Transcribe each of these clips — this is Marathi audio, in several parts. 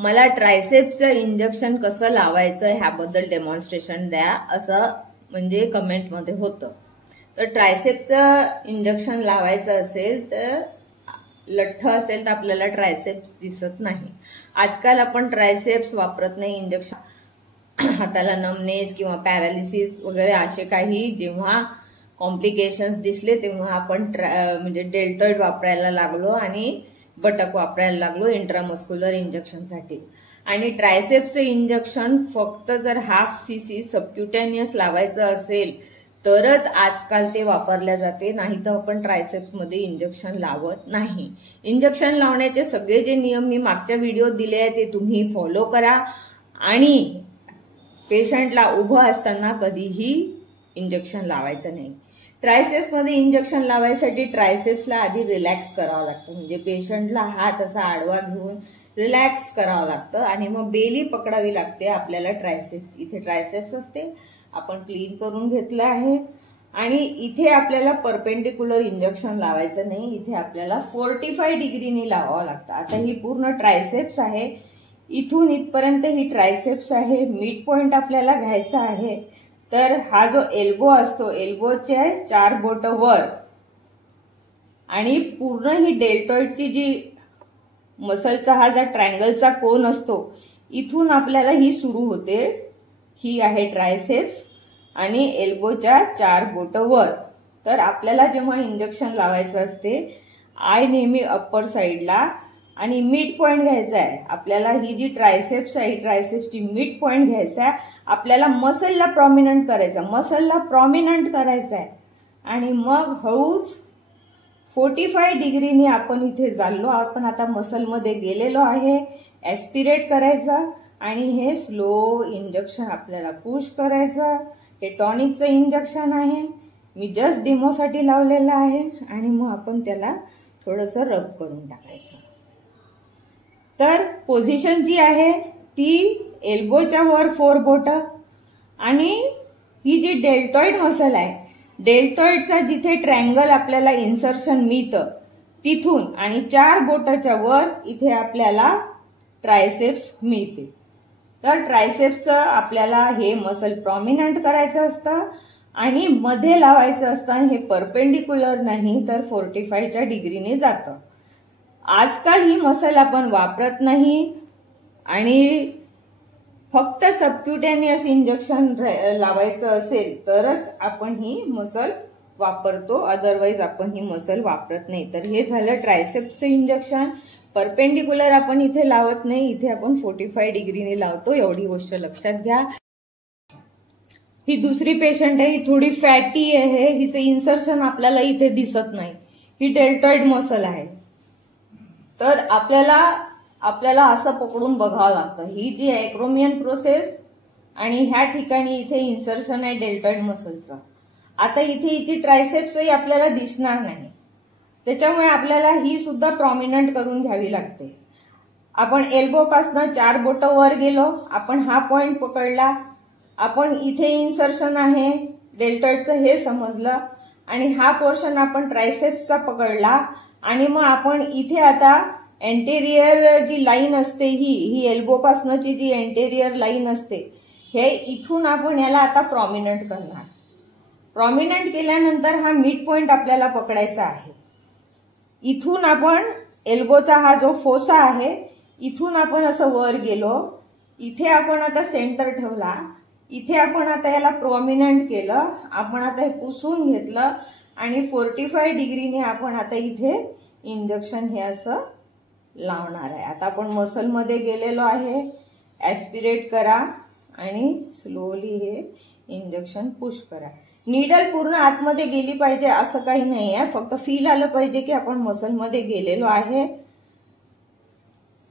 मला ट्रायसेप्सचं इंजेक्शन कसं लावायचं ह्याबद्दल डेमॉन्स्ट्रेशन द्या असं म्हणजे कमेंटमध्ये होतं. तर ट्रायसेप्सचं इंजेक्शन लावायचं असेल तर लठ्ठ असेल तर आपल्याला ट्रायसेप्स दिसत नाही. आजकाल आपण ट्रायसेप्स वापरत नाही इंजेक्शन. हाताला नमनेस किंवा पॅरालिसिस वगैरे असे काही जेव्हा कॉम्प्लिकेशन्स दिसले तेव्हा आपण म्हणजे डेल्टॉइड वापरायला लागलो आणि बटक वापरायला लागलो इंट्रामस्क्युलर इंजेक्शनसाठी. आणि ट्रायसेप्सचे इंजेक्शन फक्त जर 1/2 cc सबक्युटेनियस लावायचं असेल तरच आजकाल ते वापरल्या जाते, नाही तर आपण ट्रायसेप्समध्ये इंजेक्शन लावत नाही. इंजेक्शन लावण्याचे सगळे जे नियम मी मागच्या व्हिडिओत दिले आहे ते तुम्ही फॉलो करा आणि पेशंटला उभं असताना कधीही इंजेक्शन लावायचं नाही. ट्रायसेप्समध्ये इंजेक्शन लावायसाठी ट्रायसेप्सला आधी रिलॅक्स करावं लागतं, म्हणजे पेशंटला हात असा आडवा घेऊन रिलॅक्स करावं लागतं आणि मग बेली पकडावी लागते आपल्याला. इथे ट्रायसेप्स असते, आपण क्लीन करून घेतलं आहे आणि इथे आपल्याला परपेंडिक्युलर इंजेक्शन लावायचं नाही, इथे आपल्याला 45 डिग्रीनी लावावं लागतं. आता ही पूर्ण ट्रायसेप्स आहे, इथून इथपर्यंत ही ट्रायसेप्स आहे. मिड पॉइंट आपल्याला घ्यायचा आहे. तर हा जो एल्बो असतो, एल्बोचे 4 बोट वर आणि पूर्ण ही डेल्टॉइडची जी मसलचा हा जो ट्रायंगलचा कोन असतो इथून आपल्याला ही सुरू होते. ही आहे ट्रायसेप्स आणि एल्बोच्या 4 बोट वर. तर आपल्याला जेव्हा इंजेक्शन लावायचं असते आय नेहमी अप्पर साइडला आणि मिड पॉइंट घ्यायचा आहे आपल्याला. ही जी ट्रायसेप्स आहे ट्रायसेप्सची मिड पॉइंट घ्यायचा आहे आपल्याला. मसलला प्रॉमिनंट करायचा, मसलला प्रॉमिनंट करायचा आहे आणि मग हळूच 45 डिग्रीनी आपण इथे चाललो. आपण आता मसलमध्ये गेलेलो आहे. ऍस्पिरेट करायचं आणि हे स्लो इंजेक्शन आपल्याला पुश करायचं. हे टॉनिकचं इंजेक्शन आहे, मी जस्ट डेमोसाठी लावलेलं आहे आणि मग आपण त्याला थोडंसं रब करून टाकायचं. तर पोझिशन जी आहे ती एल्बोच्या वर 4 बोट आणि ही जी डेल्टॉइड मसल आहे, डेल्टॉइडचा जिथे ट्रायंगल आपल्याला इन्सर्शन मिळतं तिथून आणि 4 बोटाच्या वर इथे आपल्याला ट्रायसेप्स मिळते. तर ट्रायसेप्सचं आपल्याला हे मसल प्रॉमिनंट करायचं असतं आणि मध्ये लावायचं असतं. हे परपेंडिक्युलर नाही तर 45च्या डिग्रीने जातं. आजकाल ही मसल आपण वापरत नाही आणि फक्त सबक्युटेनियस इंजेक्शन लावायचं असेल तरच आपण ही मसल वापरतो, अदरवाईज आपण ही मसल वापरत नाही. तर हे झालं ट्रायसेप्सचं इंजेक्शन. परपेंडिक्युलर आपण इथे लावत नाही, इथे आपण 45 डिग्रीने लावतो, एवढी गोष्ट लक्षात घ्या. ही दुसरी पेशंट आहे, ही थोडी फॅटी आहे, हिचं इन्सर्शन आपल्याला इथे दिसत नाही. ही डेल्टॉइड मसल आहे. तर आपल्याला असं पकडून बघावं लागतं. ही जी ॲक्रोमियन प्रोसेस आणि ह्या ठिकाणी इथे इन्सर्शन आहे डेल्टॉइड मसलचं. आता इथे हिची ट्रायसेप्सही आपल्याला दिसणार नाही, त्याच्यामुळे आपल्याला ही सुद्धा प्रॉमिनंट करून घ्यावी लागते. आपण एल्बोपासनं 4 बोट वर गेलो, आपण हा पॉइंट पकडला, आपण इथे इन्सर्शन आहे डेल्टॉइडचं हे समजलं आणि हा पोर्शन आपण ट्रायसेप्सचा पकडला आणि मग आपण इथे आता एंटेरियर जी लाईन असते ही एल्बोपासनची जी एंटेरियर लाईन असते हे इथून आपण याला आता प्रॉमिनंट करणार. प्रॉमिनंट केल्यानंतर हा मिड पॉइंट आपल्याला पकडायचा आहे. इथून आपण एल्बोचा हा जो फोसा आहे इथून आपण असं वर गेलो, इथे आपण आता सेंटर ठेवला, इथे आपण आता याला प्रॉमिनंट केलं, आपण आता हे पुसून घेतलं आणि 45 डिग्रीने आपण आता इथे इंजेक्शन हे असं लावणार आहे. आता आपण मसलमध्ये गेलेलो आहे. ऍस्पिरेट करा आणि स्लोली हे इंजेक्शन पुश करा. नीडल पूर्ण आतमध्ये गेली पाहिजे असं काही नाही आहे, फक्त फील आलं पाहिजे की आपण मसलमध्ये गेलेलो आहे.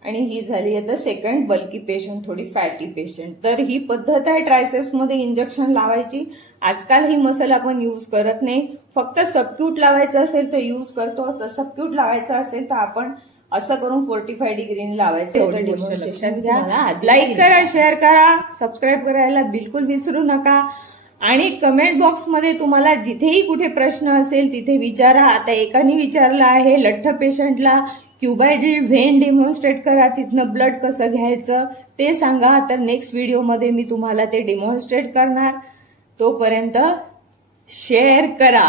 आणि ही झाली आता सेकंड बल्की पेशंट, थोडी फॅटी पेशंट. तर ही पद्धत आहे ट्रायसेप्समध्ये इंजेक्शन लावायची. आजकाल ही मसल आपण यूज करत नाही, फक्त सबक्यूट लावायचं असेल तर यूज करतो. असं सबक्यूट लावायचं असेल तर आपण असं करून 45 डिग्रीने लावायचं. एवढं डेमॉन्स्ट्रेशन घ्या. लाईक करा, शेअर करा, सबस्क्राईब करायला बिलकुल विसरू नका आणि कमेंट बॉक्समध्ये तुम्हाला जिथेही कुठे प्रश्न असेल तिथे विचारा. आता एकाने विचारला आहे लठ्ठ पेशंटला क्युबायडल व्हेन डेमॉन्स्ट्रेट करा, तिथनं ब्लड कसं घ्यायचं ते सांगा. तर नेक्स्ट व्हिडिओमध्ये मी तुम्हाला ते डेमॉन्स्ट्रेट करणार. तोपर्यंत शेअर करा.